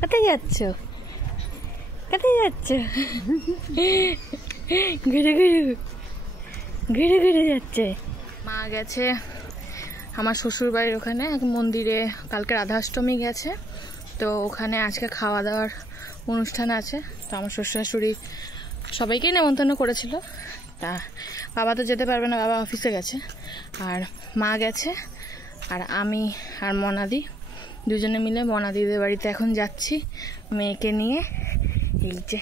কোথায় যাচ্ছ? কোথায় যাচ্ছ? ঘুরে ঘুরে ঘুরে ঘুরে যাচ্ছে। মা গেছে আমার শ্বশুর বাড়ির ওখানে এক মন্দিরে, কালকে রাধাষ্টমী গেছে, তো ওখানে আজকে খাওয়া দাওয়ার অনুষ্ঠান আছে। তো আমার শ্বশুর শাশুড়ি সবাইকেই নেমন্তন্ন করেছিল। তা বাবা তো যেতে পারবে না, বাবা অফিসে গেছে, আর মা গেছে, আর আমি আর মনাদি দুজনে মিলে মনাদিদের বাড়িতে এখন যাচ্ছি মেয়েকে নিয়ে। এই যে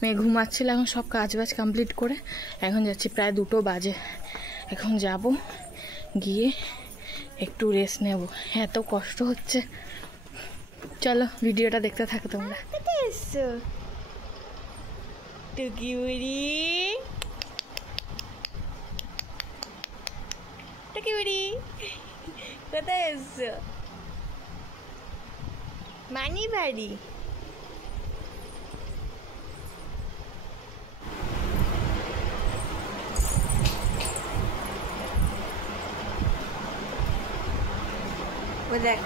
মেয়ে ঘুমাচ্ছিল, এখন সব কাজ বাজ কমপ্লিট করে এখন যাচ্ছি, প্রায় 2টো বাজে। এখন যাব, গিয়ে একটু রেস্ট নেব, এত কষ্ট হচ্ছে। চলো ভিডিওটা দেখতে থাকো তোমরা। কোথায় এসছো টুকি বুড়ি? টুকি বুড়ি কোথায় এসছো? মানি বাড়ি। ও দেখ,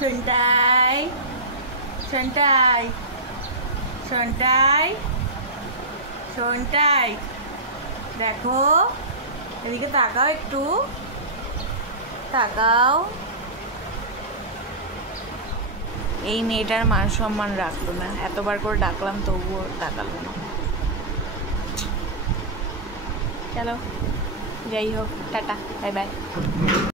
সন্তাই সন্তাই সন্তাই সন্তাই, দেখো এদিকে তাকাও, একটু তাকাও। এই মেয়েটার মান সম্মান রাখলো না, এতবার করে ডাকলাম তবুও তাকালো না। চলো যাই হোক, টাটা, বাই বাই।